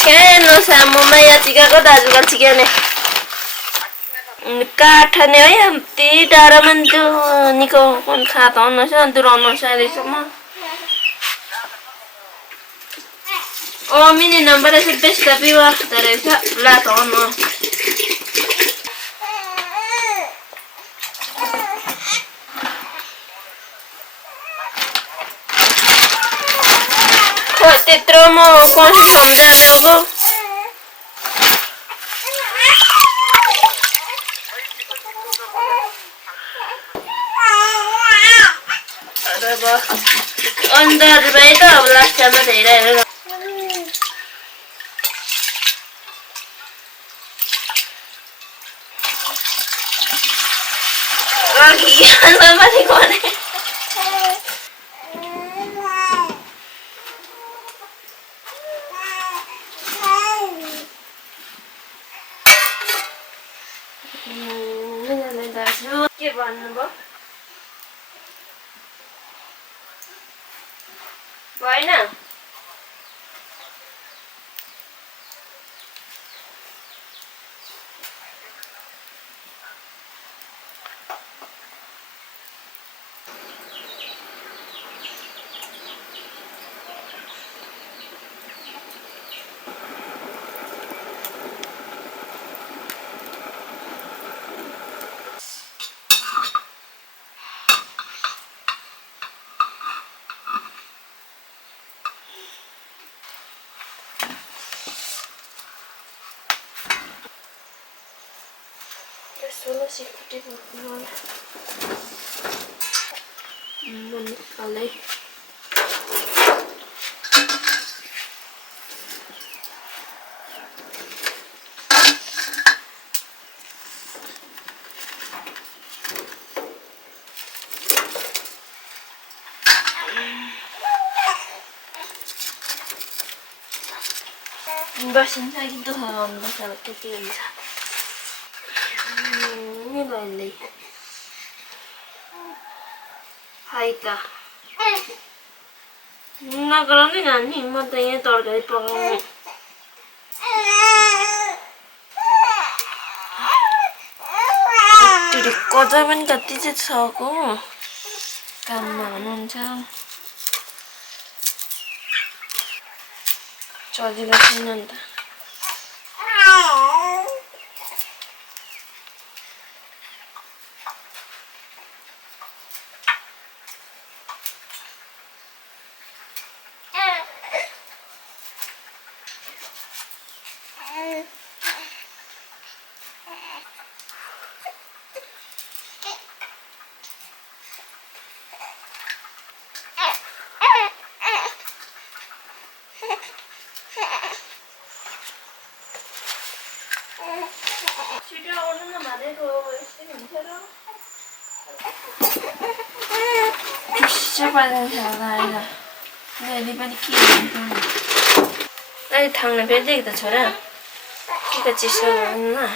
सानो सामुमा यहाँ चिकाएको दाजुको चिक्याउने काठ ने है त्यही टाढामा त्यो निको खाता आउनुहोस् दुराउनुहोस् अहिलेसम्म मिनी नम्बर यसो बेस्ट पिवा रहेछ लात आउनु त्यत्रो म कसरी सम्झाएको अंदर भाई तो अब लास्ट टाइम में रहा है कौन है के भन्नुभयो भएन Solo si putih nol. Kali. Basin lagi tuh masalah kecil bisa. Ini haita नगराउने नानी म त यहाँ तरकारी पकाउने कतै पनि कति चाहिँ छको काममा हुनुहुन्छ चलिरहेको छैन नि त अहिले थाङ्ने फेरि त छोरा के चिसो गर्नु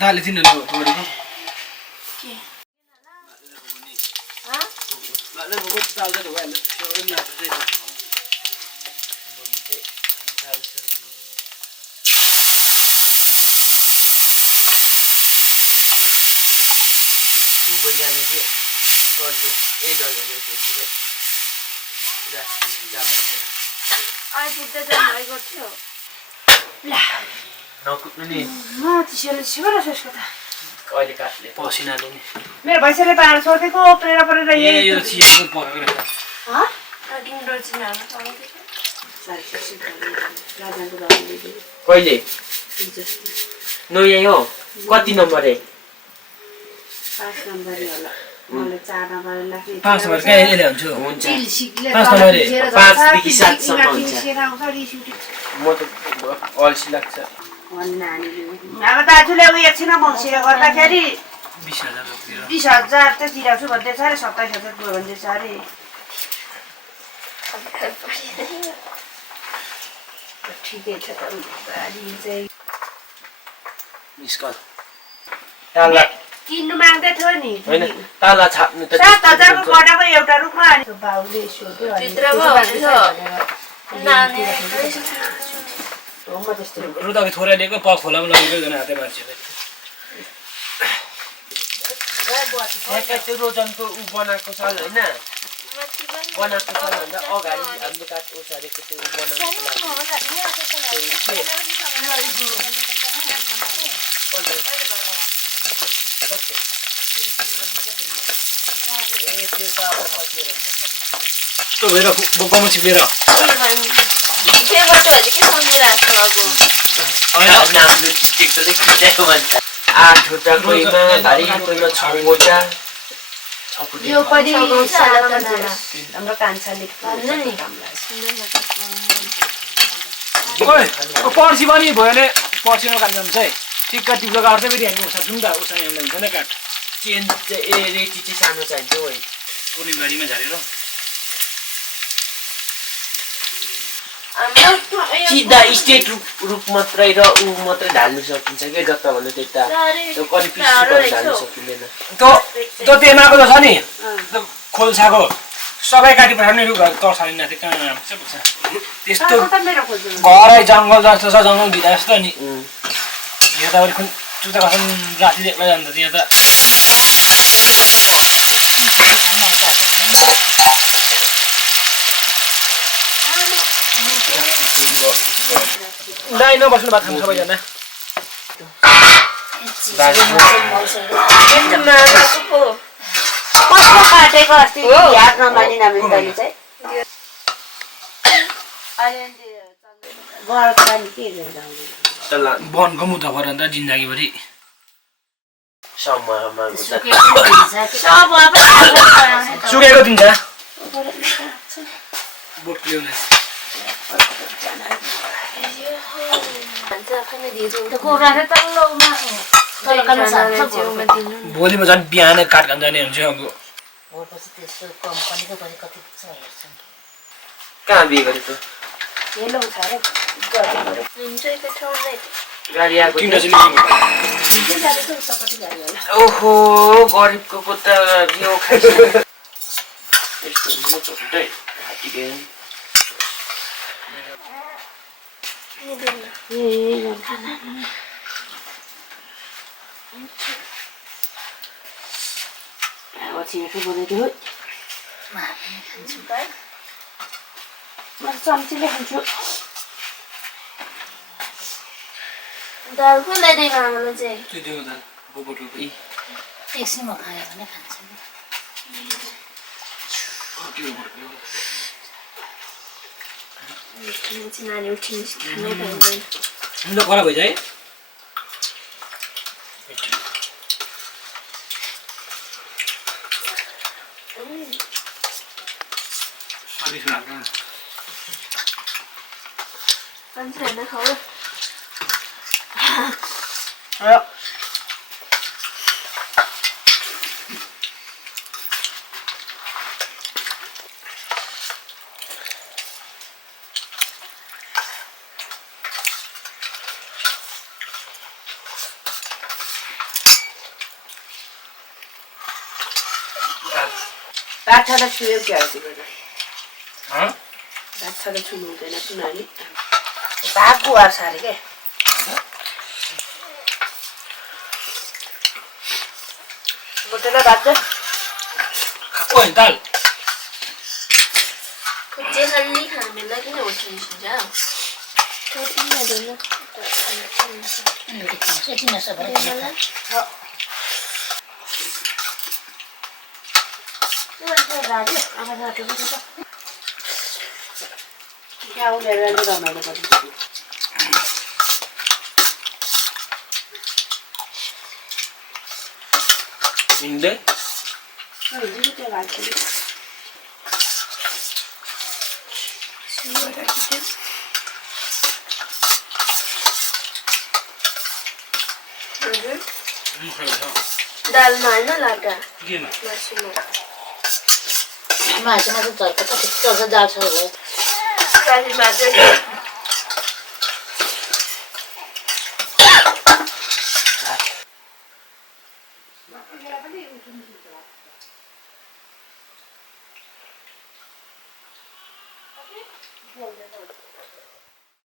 दाले दिन लो थोड़ी के हां लाले बहुत दाल दे वाले तो ना दे दे बोलते दाल से तू बजाने के कर दो ए डॉलर दे दे जा जा आज इतना जाम गर्छु ला नकुट्नु नि म तिसेर छिबरा सोचको त अहिले काटले पसिनाले नि मेरो भैँसीले पाएर सोधेको प्रेरा परेर ए यो छिएको पक्यो रहेछ ह किन रोजिन हाल्नु पर्छ कहिले नो यही हो कति नम्बर है 5 नम्बर होला मलाई 4 नम्बर लाग्छ 5 नम्बर के यसले हुन्छ 5 नम्बर 5 देखि 7 सम्म हुन्छ म त अल्छी लाग्छ अब दाजुले उ एकछिन मौसीले गर्दाखेरि 20,000 रुपैयाँ 26,000 त तिराउँछु भन्दै छ अरे 27,000 गयो भन्दैछ अरे ठिकै छ त गाडी चाहिँ मिस्कल ताला किन्नु माग्दै थियो नि हैन ताला छाप्नु त 7,000 को गडाको एउटा रुखमा अनि बाउले सोध्यो अनि नानी म त्यस्तो रुदाको छोरा लिएको प खोलामा लगेको हाते मान्छे त्यो रोजनको उ बनाएको छ हैन बनाएको छ भन्दा अगाडि हाम्रो काठ ओसारेको त्यो बनाउनको यस्तो भएर बोक्कामा छिप्लेर आठवटा कोहीमा भारी कोहीमा 6 वटा यो पनि हाम्रो कान्छाले पर्सि पनि भयो भने पर्सिमा काट्नु जान्छ है टिक्का टिप्लो काट्दै फेरि हामी उसा जाउँ त उसा हामीलाई हुन्छ नि काठ चेन चाहिँ रेटी चाहिँ सानो चाहिन्छ है पुरै बारीमा झारेर सिधा स्टेट रुख मात्रै र ऊ मात्रै ढाल्नु सकिन्छ के जता भन्दा त्यता त्यो कति पिस ढाल्नु सकिँदैन त्यो तेमाको त छ नि खोल्साको सबै काटी पठाउने रुखहरू तर्साउने नाथे कहाँ चाहिँ पुग्छ त्यस्तो घरै जङ्गल जस्तो छ जङ्गल भित्र जस्तो नि यहाँ त अब कुन चुता कसम राति देख्न जान्छ यहाँ त दाइ नबस्नु भात खानु सबैजना कस्तो काटेको अस्ति याद नमानी नामी तैले चाहिँ वनको मुद्दा भएर अन्त जिन्दगीभरि सुकेको दिन्छ बोट ल्याउने भोलिमा झन् बिहानै काठ खान जाने हुन्छ अब कहाँ बिहे गरेको गाडी आएको ओहो गरिबको पुत्ता यो खाइस यस्तो मोटो हुँदै हातिगयो चम्चीले खान्छु दाल को ल्याइदिएको आमाले चाहिँ त्यो दिउँ त बोबोटो एकछिनमा खायो भने खान्छ नानी उठिन्छ खानै पाउँदैन अन्त खराब भइन्छ है खाना खाऊ राछालाई छुयो क्या राछालाई छुनु हुँदैन किनभने भागको आर्छ अरे के बोतललाई भाग्छ ओइ दाल जे खाली खानु बेला किन उठिन्छ छोटी नदेन क्या उनीहरू अलि रमाइलो गरिन्छ हिँड्दै त्यो लाग्छ दालमा होइन लाब्रा केमा मासुमा मासुमा त झर्को त ठिक चल्छ जालसँग भयो काली भात चाहिँ